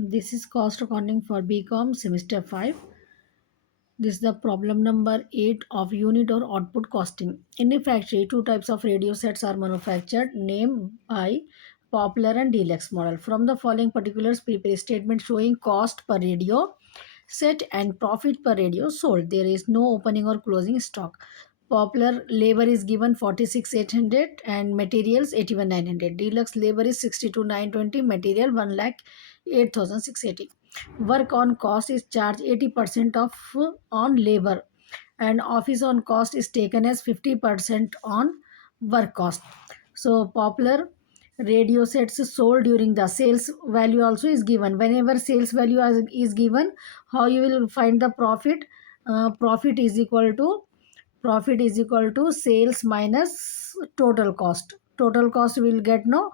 This is cost accounting for BCom semester 5. This is the problem number 8 of unit or output costing. In a factory, two types of radio sets are manufactured, named by popular and deluxe model. From the following particulars, prepare a statement showing cost per radio set and profit per radio sold. There is no opening or closing stock. Popular labor is given 46,800 and materials 81,900. Deluxe labor is 62,920, material 1,08,680. Work on cost is charged 80% of on labor, and office on cost is taken as 50% on work cost. So popular radio sets sold during the sales value also is given. Whenever sales value is given, how you will find the profit? Profit is equal to sales minus total cost. Total cost will get no,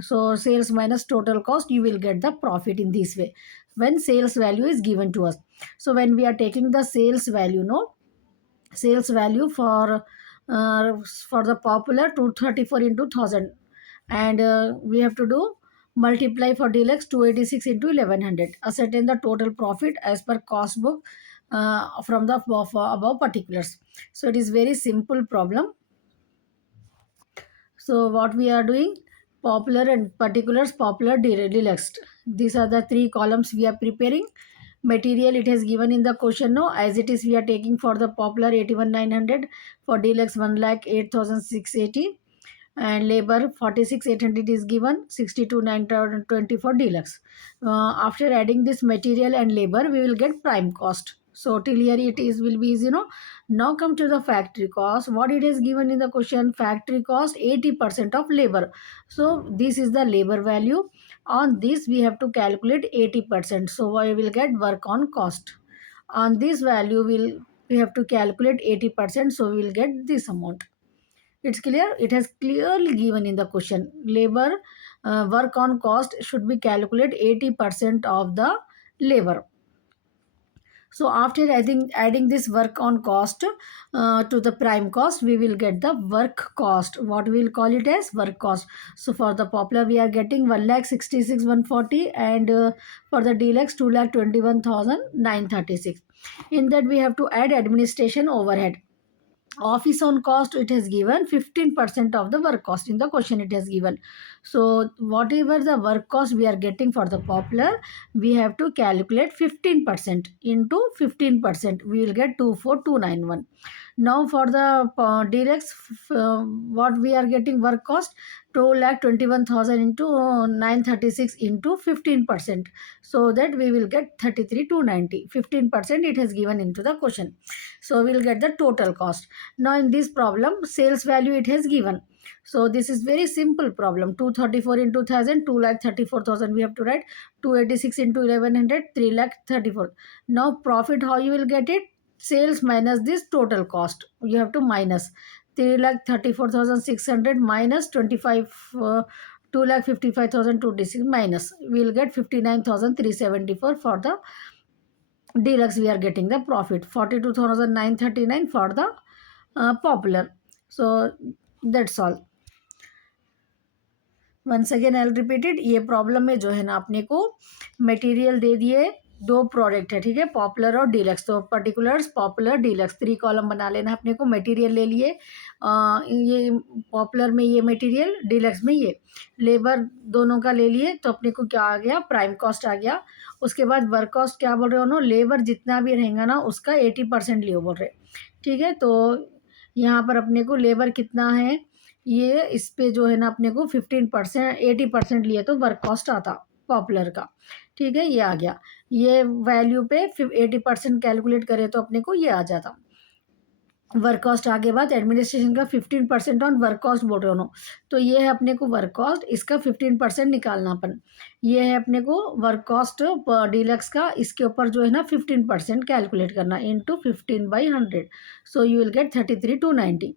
so sales minus total cost, you will get the profit in this way when sales value is given to us. So when we are taking the sales value, no, sales value for the popular 234 into 1000, and we have to do multiply for deluxe 286 into 1100, ascertain the total profit as per cost book from the above particulars. So it is very simple problem. So what we are doing, popular and particulars, popular, deluxe, these are the three columns we are preparing. Material it has given in the question, no, as it is we are taking for the popular 81,900, for deluxe 1,08,680, and labor 46,800 is given, 62,920 for deluxe. After adding this material and labor, we will get prime cost. So till here it is will be easy, no. Now come to the factory cost. What it is given in the question, factory cost 80% of labor. So this is the labor value. On this we have to calculate 80%. So we will get work on cost. On this value we have to calculate 80%. So we will get this amount. It's clear. It has clearly given in the question. Labor work on cost should be calculated 80% of the labor. So after adding this work on cost to the prime cost, we will get the work cost. What we will call it as work cost. So for the popular, we are getting 1,66,140, and for the deluxe 2,21,936. In that we have to add administration overhead. Office on cost, it has given 15% of the work cost. In the question it has given. So whatever the work cost we are getting for the popular, we have to calculate 15% into 15, we will get 24291. Now for the deluxe, what we are getting work cost, 2,21,000 into 936 into 15%, so that we will get 33,290. 15% it has given into the question. So we will get the total cost. Now in this problem, sales value it has given. So this is very simple problem. 234 into 1000, 2,34,000 we have to write. 286 into 1100, 3,34,000. Now profit, how you will get it? Sales minus this total cost. You have to minus 3,34,600 minus 25, 2,55,226 minus. We will get 59,374 for the deluxe. We are getting the profit 42,939 for the popular. So that's all. Once again I repeated, ये problem में जो है ना अपने को material दे दिए, दो प्रोडक्ट है, ठीक है, पॉपुलर और डीलक्स. तो पर्टिकुलर्स, पॉपुलर, डीलक्स, 3 कॉलम बना लेना अपने को. मटेरियल ले लिए, ये पॉपुलर में ये मटेरियल, डीलक्स में ये लेबर, दोनों का ले लिए. तो अपने को क्या आ गया? प्राइम कॉस्ट आ गया. उसके बाद वर्क कॉस्ट क्या बोल रहे हो ना, लेबर जितना भी रहेगा ना उसका 80% लियो बोल रहे, ठीक है. तो यहाँ पर अपने को लेबर कितना है, ये इस पे जो है ना अपने को 15%, 80% लिए तो वर्क कॉस्ट आता पॉपुलर का, ठीक है. ये आ गया, ये वैल्यू पे 80% कैलकुलेट करें तो अपने को ये आ जाता. वर्क कॉस्ट आगे बाद एडमिनिस्ट्रेशन का 15% ऑन वर्क कॉस्ट बोल रहे हो, तो ये है अपने को वर्क कॉस्ट, इसका 15% निकालना अपन. ये है अपने को वर्क कॉस्ट डीलक्स का, इसके ऊपर जो है ना 15% कैलकुलेट करना into 15/100. So you will get 33,290.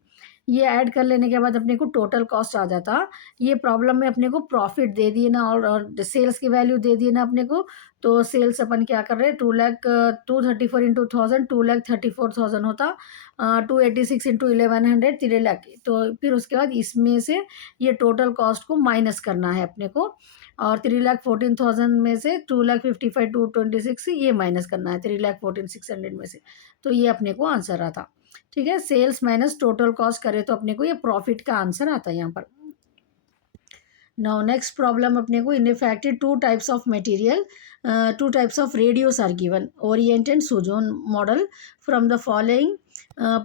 ये ऐड कर लेने के बाद अपने को टोटल कॉस्ट आ जाता. ये प्रॉब्लम में अपने को प्रॉफिट दे दिए ना, और सेल्स की वैल्यू दे दिए ना अपने को. तो सेल्स अपन क्या कर रहे हैं, 234 इंटू 1000, 2,34,000 होता. 286 इंटू 1100, 3 लाख. तो फिर उसके बाद इसमें से ये टोटल कॉस्ट को माइनस करना है अपने को. और 3,14,000 में से 2,55,226 ये माइनस करना है 3,14,600 में से। तो ये अपने को आंसर आता। ठीक है, सेल्स माइनस टोटल कॉस्ट करे तो अपने को ये प्रॉफिट का आंसर आता है यहाँ पर। नाउ नेक्स्ट प्रॉब्लम अपने को, in affected two types of material, two types of radios are given, Orient and सुजोन model from the following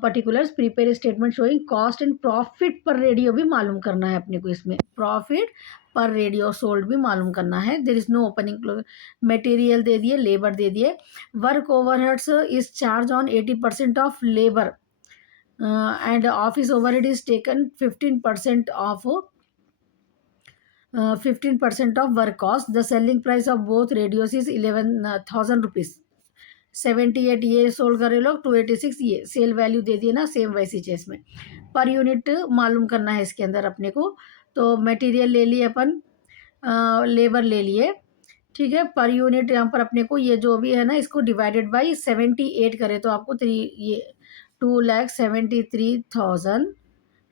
particulars, prepare statement showing cost and profit per radio भी मालूम करना है अपने को, इसमें प्रॉफिट पर रेडियो सोल्ड भी मालूम करना है। There is no opening, material दे दिए, लेबर दे दिए, work overheads is charge on 80% of labour and office overhead is taken 15% of 15% of work cost. The selling price of both radios is 11,000 rupees. 78 ये solve करे लोग, 286 ये cell value दे दिए ना, सेम वैसी चीज में। पर यूनिट मालूम करना है इसके अंदर अपने को। तो मटेरियल ले लिए अपन, लेबर ले लिए, ठीक है। पर यूनिट यहाँ पर अपने को ये जो भी है ना, इसको डिवाइडेड बाई 78 करे तो आपको ये 2,73,000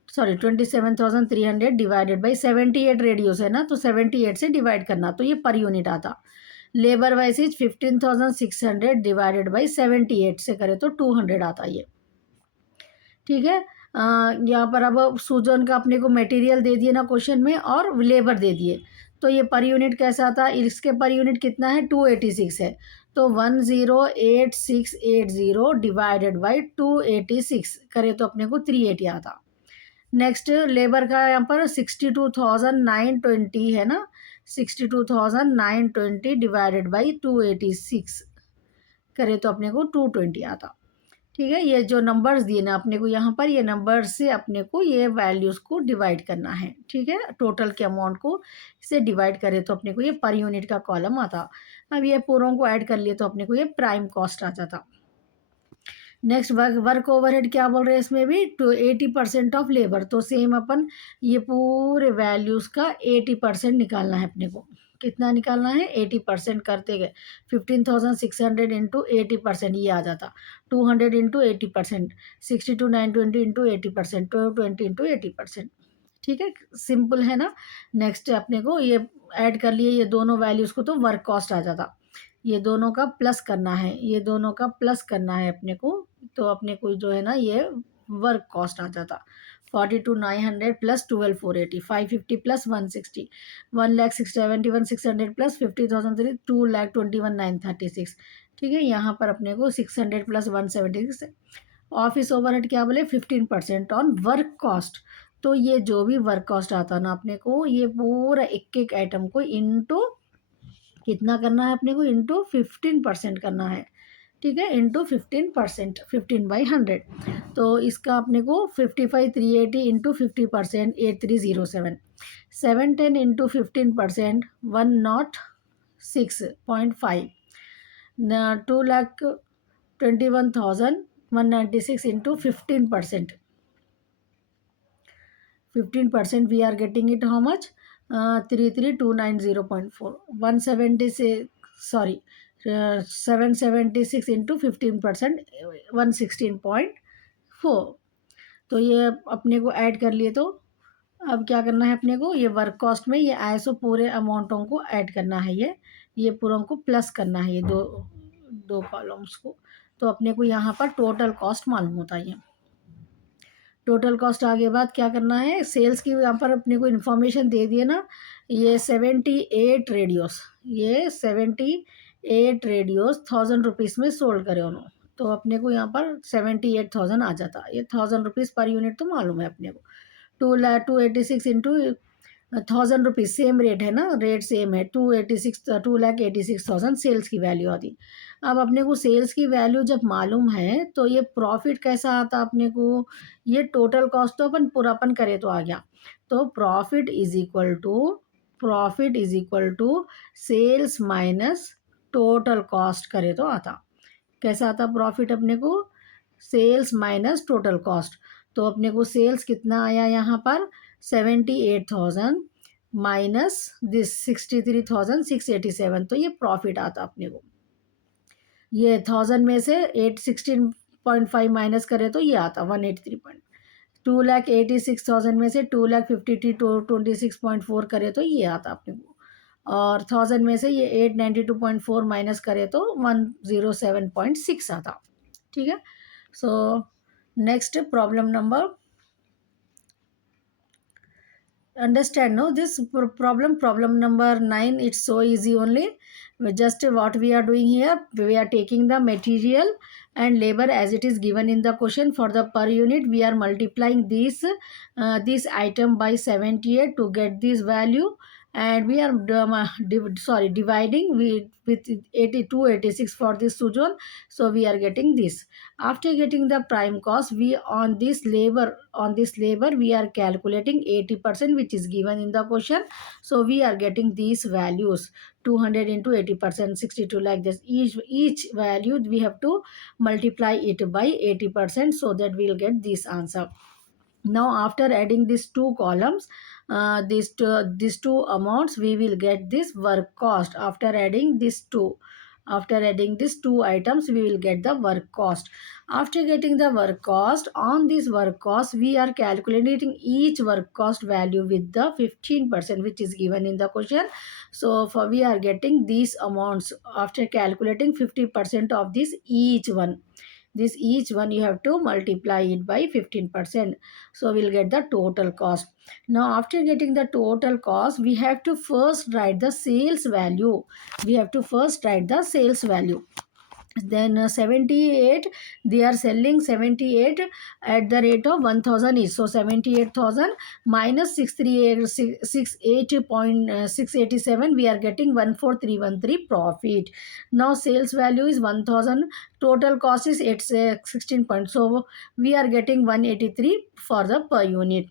सॉरी 27,300 डिवाइडेड बाई 78 रेडियोस है ना, तो 78 से डिवाइड करना, तो ये पर यूनिट आता। Labour wise is 15,600 divided by 78 से करे तो 200 आता ये। ठीक है, यहाँ पर अब सूजन का अपने को मटेरियल दे दिए ना क्वेश्चन में, और लेबर दे दिए, तो ये पर यूनिट कैसा आता, इसके पर यूनिट कितना है 286 है, तो 108680 डिवाइडेड बाई 286 करे तो अपने को 380 आता। नेक्स्ट लेबर का यहाँ पर 62,920 है ना, 62,920 डिवाइडेड बाई 286 करे तो अपने को 220 आता। ठीक है, ये जो नंबर्स दिए ना अपने को यहाँ पर, ये नंबर्स से अपने को ये वैल्यूज़ को डिवाइड करना है। ठीक है, टोटल के अमाउंट को इसे डिवाइड करे तो अपने को ये पर यूनिट का कॉलम आता। अब ये पूरों को ऐड कर लिए तो अपने को ये प्राइम कॉस्ट आ जाता। नेक्स्ट वर्क ओवरहेड क्या बोल रहे हैं इसमें भी, टू 80% ऑफ लेबर, तो सेम अपन ये पूरे वैल्यूज़ का 80% निकालना है अपने को। कितना निकालना है, 80% करते गए, 15,600 इंटू 80% ये आ जाता, 200 इंटू 80%, 62,920 इंटू 80%, 1220 इंटू 80%। ठीक है, सिंपल है ना। नेक्स्ट अपने को ये ऐड कर लिए ये दोनों वैल्यूज़ को, तो वर्क कॉस्ट आ जाता। ये दोनों का प्लस करना है, ये दोनों का प्लस करना है अपने को, तो अपने को जो है ना ये वर्क कॉस्ट आ जाता। 42,900 प्लस 12,480, 550 प्लस 160, 1,71,600 प्लस 50,003, 2,21,936। ठीक है, यहाँ पर अपने को 600 प्लस 176। ऑफिस ओवरहेड क्या बोले, 15% ऑन वर्क कॉस्ट, तो ये जो भी वर्क कॉस्ट आता ना अपने को, ये पूरा एक एक आइटम को इंटू कितना करना है अपने को, इंटू 15% करना है। ठीक है, इंटू 15%, 15/100, तो इसका अपने को 55,380 into 50%, 8,307, 710 into 15%, 106.5, 2,21,196 into 15%, 15% we are getting it how much, 33,290.4, 170 से सॉरी 776 इंटू 15%, 116.4। तो ये अपने को ऐड कर लिए, तो अब क्या करना है अपने को, ये वर्क कॉस्ट में ये ऐसो पूरे अमाउंटों को ऐड करना है, ये पूरों को प्लस करना है, ये दो कॉलम्स को, तो अपने को यहाँ पर टोटल कॉस्ट मालूम होता है। टोटल कॉस्ट आगे बाद क्या करना है, सेल्स की यहाँ पर अपने को इन्फॉर्मेशन दे दिए ना, ये 78 रेडियोस, ये 78 रेडियोस 1,000 रुपीज़ में सोल्ड करे उन्होंने, तो अपने को यहाँ पर 78,000 आ जाता। ये 1,000 रुपीज़ पर यूनिट तो मालूम है अपने को। 2,86 इंटू 1,000 रुपीज़ सेम रेट है ना, रेट सेम है, 2,86,000 सेल्स की वैल्यू आती। अब अपने को सेल्स की वैल्यू जब मालूम है, तो ये प्रॉफिट कैसा आता अपने को, ये टोटल कॉस्ट तो अपन पूरापन करे तो आ गया, तो profit is equal to sales minus total cost करे तो आता। कैसा आता प्रॉफिट अपने को, सेल्स माइनस टोटल कॉस्ट, तो अपने को सेल्स कितना आया यहाँ पर 78,000 माइनस दिस 63,687, तो ये प्रॉफिट आता अपने को। ये 1,000 में से 816.5 माइनस करे तो ये आता 183 पॉइंट। 2,86,000 में से 2,53,226.4 करे तो ये आता अपने को। और 1000 में से ये 892.4 माइनस करें तो 107.6 आता। ठीक है। So next problem number, understand, no, this problem number 9, it's so easy only. Just what we are doing here, we are taking the material and labor as it is given in the question. For the per unit, we are multiplying this item by 78 to get this value, and we are dividing with 82 86 for this sujon, so we are getting this. After getting the prime cost, we on this labor we are calculating 80%, which is given in the question. So we are getting these values, 200 into 80%, 62, like this. Each value we have to multiply it by 80%, so that we will get this answer. Now after adding these two columns, these two amounts, we will get this work cost. After adding these two items, we will get the work cost. After getting the work cost, on this work cost, we are calculating each work cost value with the 15%, which is given in the question. So for we are getting these amounts after calculating 50% of this each one you have to multiply it by 15%, so we'll get the total cost. Now after getting the total cost, we have to first write the sales value. Then 78, they are selling 78 at the rate of 1000 each, so 78,000 minus 688.687, we are getting 14313 profit. Now sales value is 1000, total cost is 16 points, so we are getting 183 for the per unit.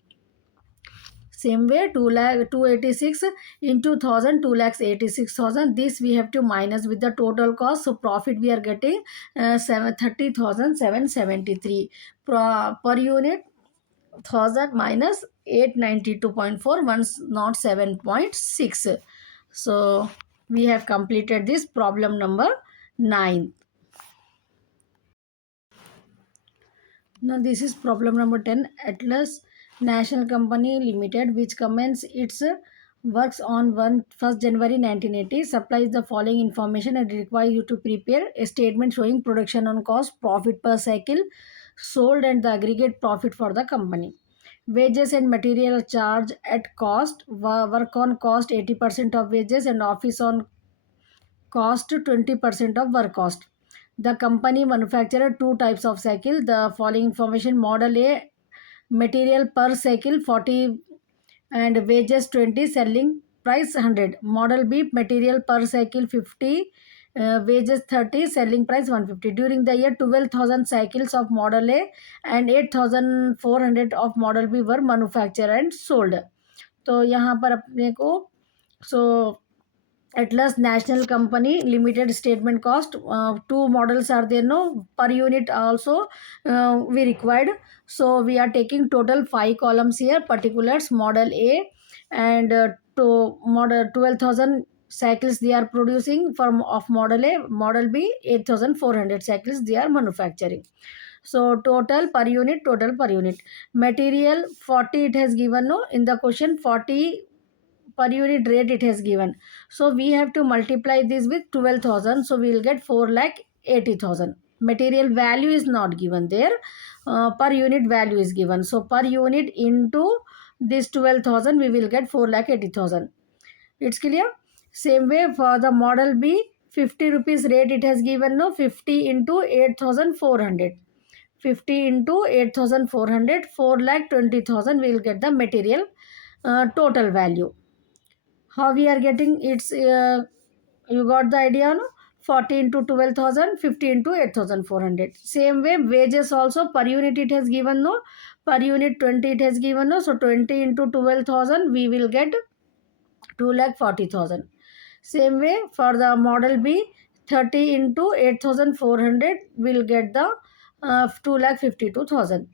Same way, 286 into 1000, 2,86,000. This we have to minus with the total cost. So profit we are getting 30,773 per unit. 1000 minus 892.4, 107.6. So we have completed this problem number 9. Now this is problem number 10. Atlas National Company Limited, which commenced its works on 1st January 1980, supplies the following information and requires you to prepare a statement showing production on cost, profit per cycle sold, and the aggregate profit for the company. Wages and material charge at cost, work on cost 80% of wages, and office on cost 20% of work cost. The company manufactured two types of cycle. The following information: model A, material per cycle 40 and wages 20, selling price 100. Model B, material per cycle 50, wages 30, selling price 150. During the year, 12,000 cycles of model A and 8,400 of model B were manufactured and sold. तो यहाँ पर अपने को सो Atlas National Company Limited statement cost. Two models are there, no, per unit also we required. So we are taking total 5 columns here. Particulars model A, and to model 12,000 cycles they are producing from of model A. Model B 8,400 cycles they are manufacturing. So total per unit. Material 40 it has given, no, in the question 40 per unit rate it has given. So we have to multiply this with 12,000. So we will get 4,80,000. Material value is not given there. Per unit value is given. So per unit into this 12,000, we will get 4,80,000. It's clear? Same way for the model B, 50 rupees rate it has given, no, 50 into 8,400. 50 into 8,400, 4,20,000, we will get the material total value. How we are getting it's you got the idea, no? 40 into 12,000, 50 into 8,400. Same way wages also per unit it has given, no, per unit 20 it has given, no, so 20 into 12,000 we will get 2,40,000. Same way for the model B, 30 into 8,400 will get the 2,52,000.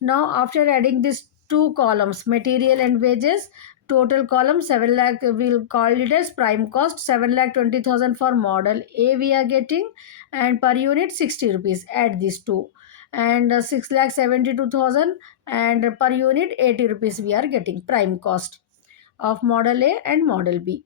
Now after adding these two columns, material and wages, total column 7 lakh, we'll call it as prime cost, 7,20,000 for model A we are getting, and per unit 60 rupees. Add these two, and 6,72,000, and per unit 80 rupees we are getting prime cost of model A and model B.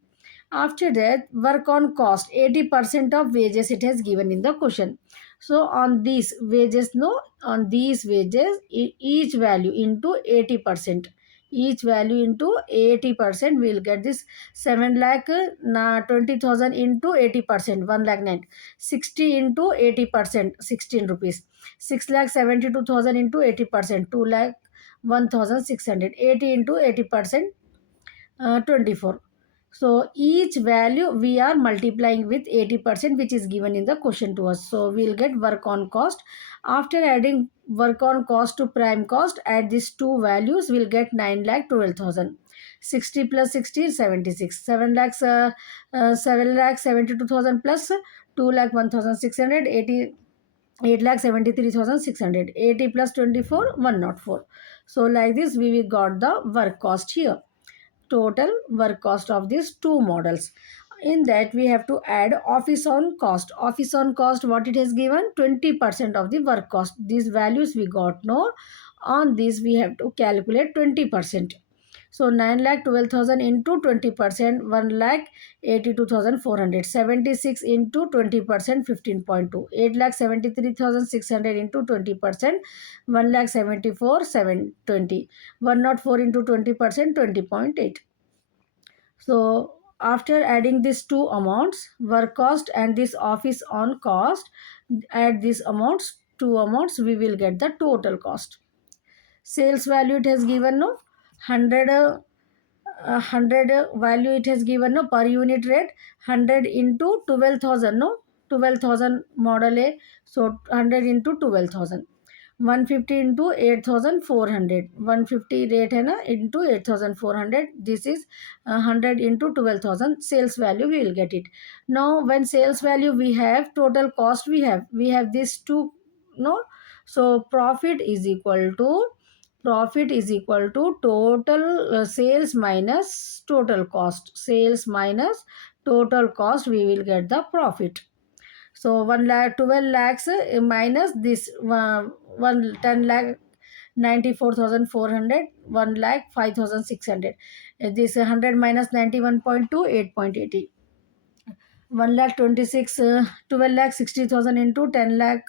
After that, work on cost. 80% of wages it has given in the question. So on these wages, no, on these wages, each value into 80%. Each value into 80%, we will get this 7 lakh 20,000 into 80%, 1 lakh 9. 60 into 80%, 16 rupees. 6 lakh 72,000 into 80%, 2 lakh 1,600. 80 into 80%, 24. So each value we are multiplying with 80%, which is given in the question to us. So we'll get work on cost. After adding work on cost to prime cost, add these two values, we'll get 9 lakh 12,000. 60 plus 60 is 76. 7 lakh 72,000 plus 2 lakh 1,600. 8 lakh 73,600. 80 plus 24, 104. So like this we will got the work cost here, total work cost of these two models. In that we have to add office on cost. Office on cost, what it has given, 20% of the work cost. These values we got, no, on this we have to calculate 20%. So 9 lakh 12,000 into 20%, 1 lakh 82,400. 76 into 20%, 15.2. 8 lakh 73,600 into 20%, 1 lakh 74 720. 104 into 20%, 20.8. So after adding these two amounts, work cost and this office on cost, add these amounts, two amounts, we will get the total cost. Sales value it has given, no, 100 100 value it has given, no, per unit rate. 100 into 12,000, no, 12,000 model A. So 100 into 12,000. 150 into 8,400. 150 rate है ना, into 8,400. This is 100 into 12,000. Sales value we will get it. Now when sales value we have, total cost we have these two, no. So profit is equal to total sales minus total cost. Sales minus total cost, we will get the profit. So 1 lakh 12 lakhs minus this 10 lakh 94,400, 1 lakh 5,600. This 100 minus 91.2, 8.80. 1 lakh 26, 12 lakh 60,000 into 10 lakh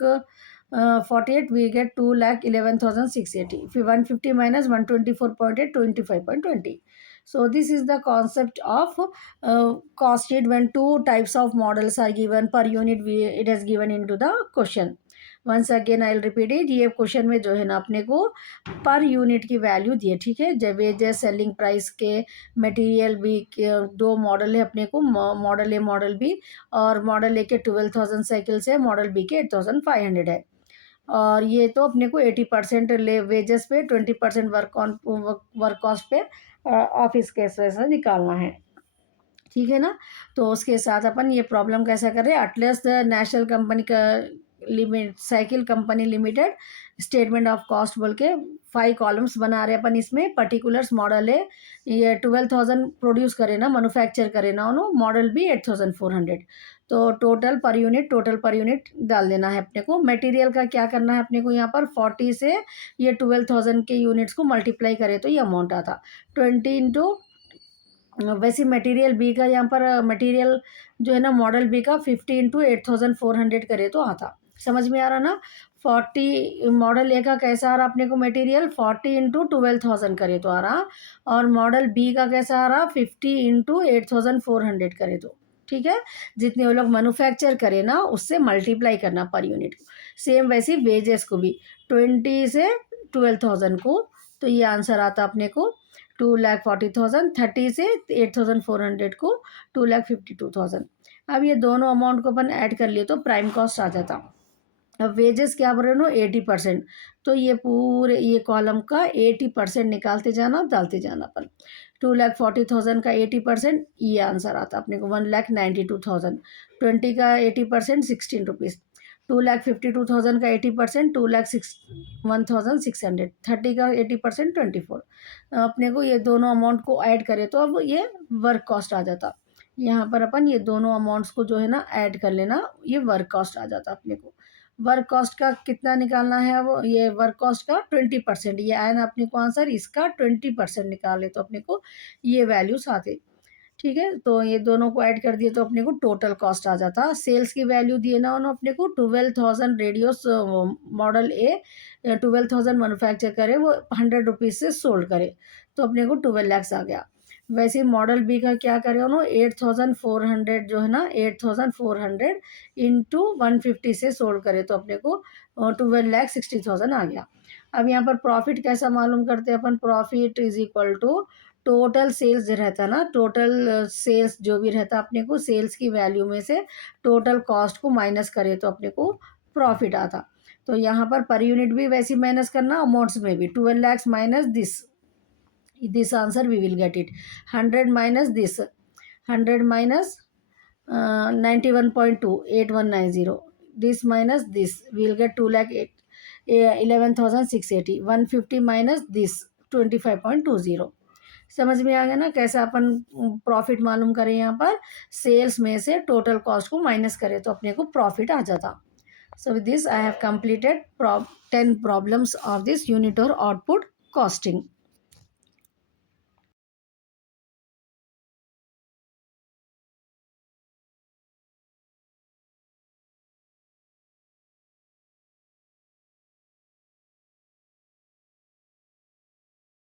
48, we get 2 lakh 11,680. If 150 minus 124.8, 25.20. So this is the concept of cost sheet when two types of models are given per unit, it is given into the question. Once again I repeat it, ये question में जो है ना अपने को per unit की value दिए, ठीक है, जब वेजेस सेलिंग प्राइस के मटेरियल बी के दो मॉडल है अपने को, मॉडल ए मॉडल बी, और मॉडल ए के 12,000 साइकिल्स है, मॉडल बी के 8,500 है, और ये तो अपने को 80% ले वेजेस पे, 20% वर्क कॉस्ट पे ऑफिस के से निकालना है, ठीक है ना। तो उसके साथ अपन ये प्रॉब्लम कैसा कर रहे हैं, एटलस नेशनल कंपनी का limit cycle company limited statement of cost बोल के 5 कॉलम्स बना रहे अपन, इसमें पर्टिकुलर्स मॉडल है ये 12,000 प्रोड्यूस करे ना, मैन्युफैक्चर करे ना, उन्होंने मॉडल भी 8,400। तो टोटल पर यूनिट डाल देना है अपने को। मटेरियल का क्या करना है अपने को, यहाँ पर 40 से ये 12,000 के यूनिट्स को मल्टीप्लाई करे तो ये अमाउंट आता 20 इंटू, वैसे मटेरियल बी का यहाँ पर मटेरियल जो है ना मॉडल बी का 50 इंटू 8,400 करे तो आता, समझ में आ रहा ना। 40 मॉडल ए का कैसा आ रहा अपने को मटेरियल, 40 इंटू 12,000 करे तो आ रहा, और मॉडल बी का कैसा आ रहा 50 इंटू 8,400 करे तो, ठीक है, जितने वो लोग मैन्युफैक्चर करे ना उससे मल्टीप्लाई करना पर यूनिट। सेम वैसे वेजेस को भी 20 से 12,000 को, तो ये आंसर आता अपने को 2,40,000। 30 से 8,400 को 2,52,000। अब ये दोनों अमाउंट को अपन ऐड कर लिए तो प्राइम कॉस्ट आ जाता। अब वेजेस क्या बोल रहे हो, 80%, तो ये पूरे ये कॉलम का 80% निकालते जाना, डालते जाना अपन। 2,40,000 का 80%, ये आंसर आता अपने को 1,92,000। 20 का 80%, 16 रुपीज़। 2,52,000 का 80%, 2,61,600। 30 का 80%, 24। अपने को ये दोनों अमाउंट को ऐड करें तो अब ये वर्क कॉस्ट आ जाता। यहाँ पर अपन ये दोनों अमाउंट्स को जो है ना ऐड कर लेना, ये वर्क कॉस्ट आ जाता अपने को। वर्क कॉस्ट का कितना निकालना है, अब ये वर्क कॉस्ट का 20%, ये आया ना अपने को आंसर, इसका 20% निकाले तो अपने को ये वैल्यूज आते। ठीक है, तो ये दोनों को ऐड कर दिए तो अपने को टोटल कॉस्ट आ जाता। सेल्स की वैल्यू दिए ना उन्होंने अपने को 12,000 रेडियोस मॉडल ए 12,000 मैन्युफैक्चर करे, वो 100 रुपीज़ से सोल्ड करे तो अपने को 12 lakhs आ गया। वैसे ही मॉडल बी का क्या करे उन्होंने 8,400 जो है ना 8,400 इंटू 150 से सोल्ड करे तो अपने को 12,60,000 आ गया। अब यहाँ पर प्रॉफिट कैसा मालूम करते हैं अपन, profit is equal to total sales जो रहता है ना, टोटल सेल्स जो भी रहता है अपने को सेल्स की वैल्यू में से टोटल कॉस्ट को माइनस करे तो अपने को प्रॉफिट आता। तो यहाँ पर यूनिट भी वैसे माइनस करना, अमाउंट्स में भी 12 lakhs minus this answer we will get it 100 minus this 100 minus 91.28190 this minus this we will get 2,11,680 150 minus this 25.20। समझ में आ गया ना कैसे अपन प्रॉफिट मालूम करें, यहाँ पर सेल्स में से टोटल कॉस्ट को माइनस करें तो अपने को प्रॉफिट आ जाता। So with this I have completed 10 problems of this unit और आउटपुट कॉस्टिंग।